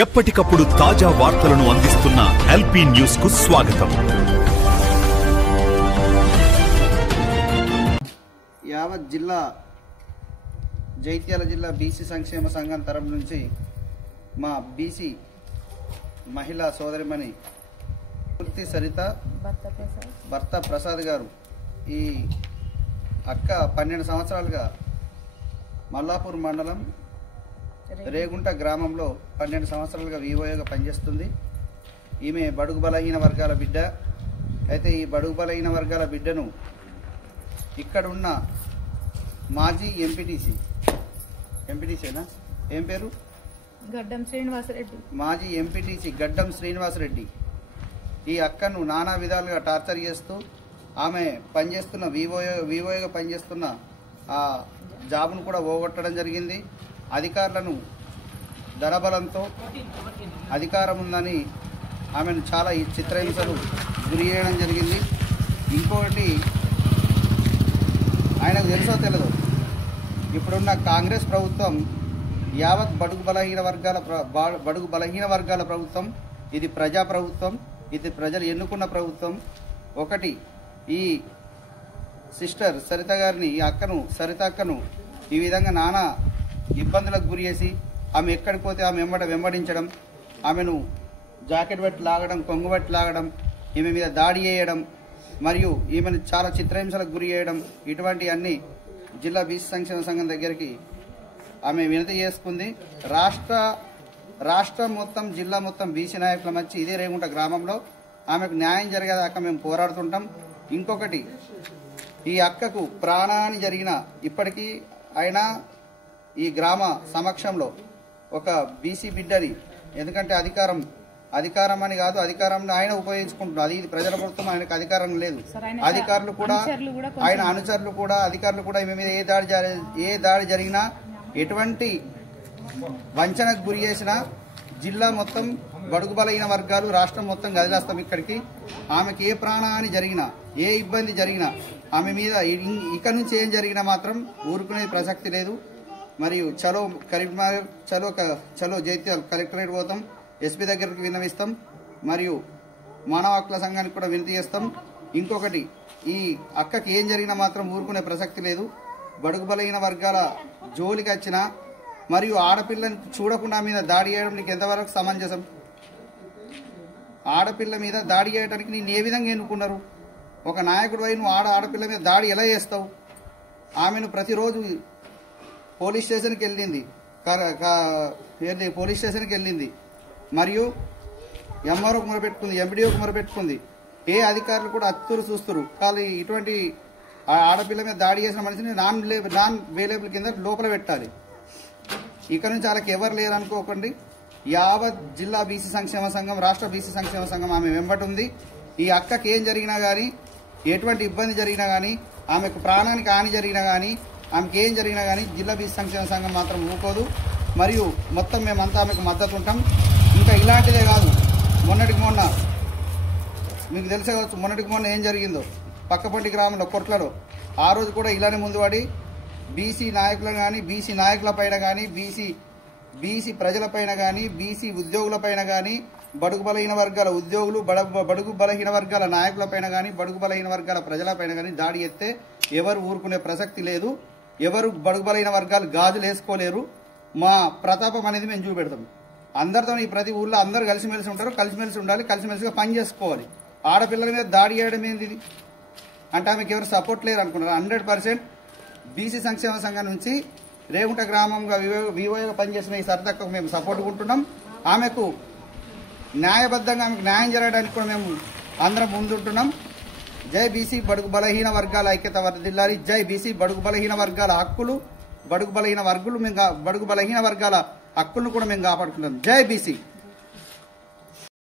ఎప్పటికప్పుడు తాజా వార్తలను అందిస్తున్న ఎల్పీ న్యూస్ కు స్వాగతం. యావత్ జిల్లా జైత్యాల జిల్లా బీసీ సంక్షేమ సంఘం తరపు నుంచి మా బీసీ మహిళా సోదరిమణి పూర్తి సరిత భర్త ప్రసాద్ గారు ఈ అక్క 12 సంవత్సరాలుగా మల్లాపూర్ మండలం రేగుంట గ్రామంలో 12 సంవత్సరాలుగా వివోగా పనిచేస్తుంది. ఈమె బడుగు బలహీన వర్గాల బిడ్డ. అయితే ఈ బడుగు బలహీన వర్గాల బిడ్డను ఇక్కడున్న మాజీ ఎంపీటీసీనా ఏం పేరు గడ్డం శ్రీనివాసరెడ్డి, మాజీ ఎంపీటీసీ గడ్డం శ్రీనివాసరెడ్డి ఈ అక్కను నానా విధాలుగా టార్చర్ చేస్తూ ఆమె పనిచేస్తున్న వివోగా పనిచేస్తున్న ఆ జాబ్ను కూడా పోగొట్టడం జరిగింది. అధికారులను ధనబలంతో అధికారం ఉందని ఆమెను చాలా చిత్రహింసలు గురి చేయడం జరిగింది. ఇంకొకటి ఆయనకు తెలుసో తెలియదు, ఇప్పుడున్న కాంగ్రెస్ ప్రభుత్వం యావత్ బడుగు బలహీన వర్గాల ప్రభుత్వం. ఇది ప్రజా ప్రభుత్వం, ఇది ప్రజలు ఎన్నుకున్న ప్రభుత్వం. ఒకటి ఈ సిస్టర్ సరిత గారిని, ఈ అక్కను సరిత అక్కను ఈ విధంగా నానా ఇబ్బందులకు గురి చేసి ఆమె ఎక్కడికి పోతే ఆమె వెంబడించడం, ఆమెను జాకెట్ బట్టి లాగడం, కొంగు బట్టి లాగడం, ఈమె మీద దాడి చేయడం మరియు ఈమెను చాలా చిత్రహింసలకు గురి చేయడం, ఇటువంటి అన్ని జిల్లా బీసీ సంక్షేమ సంఘం దగ్గరికి ఆమె వినతి చేసుకుంది. రాష్ట్రం మొత్తం జిల్లా మొత్తం బీసీ నాయకుల మధ్య ఇదే రేగుంట గ్రామంలో ఆమెకు న్యాయం జరిగేదాకా మేము పోరాడుతుంటాం. ఇంకొకటి ఈ అక్కకు ప్రాణాన్ని జరిగిన ఇప్పటికీ అయినా ఈ గ్రామ సమక్షంలో ఒక బీసీ బిడ్డని, ఎందుకంటే అధికారం అని కాదు, అధికారాన్ని ఆయన ఉపయోగించుకుంటున్నారు. అది ఇది ప్రజల ప్రభుత్వం, ఆయనకు అధికారం లేదు. అధికారులు కూడా ఆయన అనుచరులు కూడా అధికారులు కూడా ఈమె మీద ఏ దాడి జరిగినా, ఎటువంటి వంచనకు గురి చేసినా జిల్లా మొత్తం బడుగు బలహీన వర్గాలు రాష్ట్రం మొత్తం కదిలేస్తాం ఇక్కడికి. ఆమెకి ఏ ప్రాణహాని జరిగినా, ఏ ఇబ్బంది జరిగినా ఆమె మీద ఇక నుంచి ఏం జరిగినా మాత్రం ఊరుకునే ప్రసక్తి లేదు. మరియు చలో కరీంనగర్, చలో జైత్యాల కలెక్టరేట్ పోతాం, ఎస్పీ దగ్గరికి విన్నవిస్తాం, మరియు మానవ హక్కుల సంఘానికి కూడా వినతి చేస్తాం. ఇంకొకటి ఈ అక్కకి ఏం జరిగినా మాత్రం ఊరుకునే ప్రసక్తి లేదు. బడుగు బలహీన వర్గాల జోలికి వచ్చిన మరియు ఆడపిల్లని చూడకుండా మీద దాడి చేయడం నీకు ఎంతవరకు సమంజసం? ఆడపిల్ల మీద దాడి చేయడానికి నేను ఏ విధంగా ఎన్నుకున్నారు? ఒక నాయకుడు అయి నువ్వు ఆడపిల్ల మీద దాడి ఎలా చేస్తావు? ఆమెను ప్రతిరోజు పోలీస్ స్టేషన్కి వెళ్ళింది మరియు ఎంఆర్ఓకి మొరపెట్టుకుంది, ఎంపీడీఓకి మొరపెట్టుకుంది. ఏ అధికారులు కూడా అత్తురు చూస్తురు. కానీ ఇటువంటి ఆడపిల్ల మీద దాడి చేసిన మనిషిని నాన్ వేలేబుల్ కింద లోపల పెట్టాలి. ఇక నుంచి వాళ్ళకి ఎవరు లేరు అనుకోకండి. యావత్ జిల్లా బీసీ సంక్షేమ సంఘం, రాష్ట్ర బీసీ సంక్షేమ సంఘం ఆమె వెంబటి ఉంది. ఈ అక్కకి ఏం జరిగినా కానీ, ఎటువంటి ఇబ్బంది జరిగినా కానీ, ఆమెకు ప్రాణానికి హాని జరిగినా కానీ, ఆమెకి ఏం జరిగినా కానీ జిల్లా బీసీ సంక్షేమ సంఘం మాత్రం ఊరుకోదు. మరియు మొత్తం మేమంతా ఆమెకు మద్దతు ఉంటాం. ఇంకా ఇలాంటిదే కాదు, మొన్న మీకు తెలిసే కావచ్చు, మొన్న ఏం జరిగిందో పక్కపంటి గ్రామంలో కొట్లలో. ఆ రోజు కూడా ఇలానే ముందుపడి బీసీ నాయకులను కానీ, బీసీ నాయకులపైన కానీ, బీసీ ప్రజలపైన కానీ, బీసీ ఉద్యోగులపైన కానీ, బడుగు బలహీన వర్గాల ఉద్యోగులు, బడుగు బలహీన వర్గాల నాయకులపైన కానీ, బడుగు బలహీన వర్గాల ప్రజలపైన కానీ దాడి చేస్తే ఎవరు ఊరుకునే ప్రసక్తి లేదు. ఎవరు బడుగు బలహీన వర్గాలు గాజులు వేసుకోలేరు. మా ప్రతాపం అనేది మేము చూపెడతాం. అందరితో ఈ ప్రతి ఊళ్ళో అందరూ కలిసిమెలిసి ఉంటారు, కలిసిమెలిసి ఉండాలి, కలిసిమెలిసిగా పని చేసుకోవాలి. ఆడపిల్లల మీద దాడి చేయడం ఏంది అంటే ఆమెకి ఎవరు సపోర్ట్ లేరు అనుకున్నారు. 100% బీసీ సంక్షేమ సంఘం నుంచి రేగుంట గ్రామంగా వివోగా పనిచేసిన ఈ సరితకు మేము సపోర్ట్ ఉంటున్నాం. ఆమెకు న్యాయబద్ధంగా ఆమెకు న్యాయం జరగడానికి కూడా మేము అందరం ముందుంటున్నాం. జై బీసీ బడుగు బలహీన వర్గాల ఐక్యత వర్ధిల్లాలి. జై బీసీ బడుగు బలహీన వర్గాల హక్కులు, బడుగు బలహీన వర్గాల హక్కులను కూడా మేము కాపాడుకుంటాం. జై బీసీ.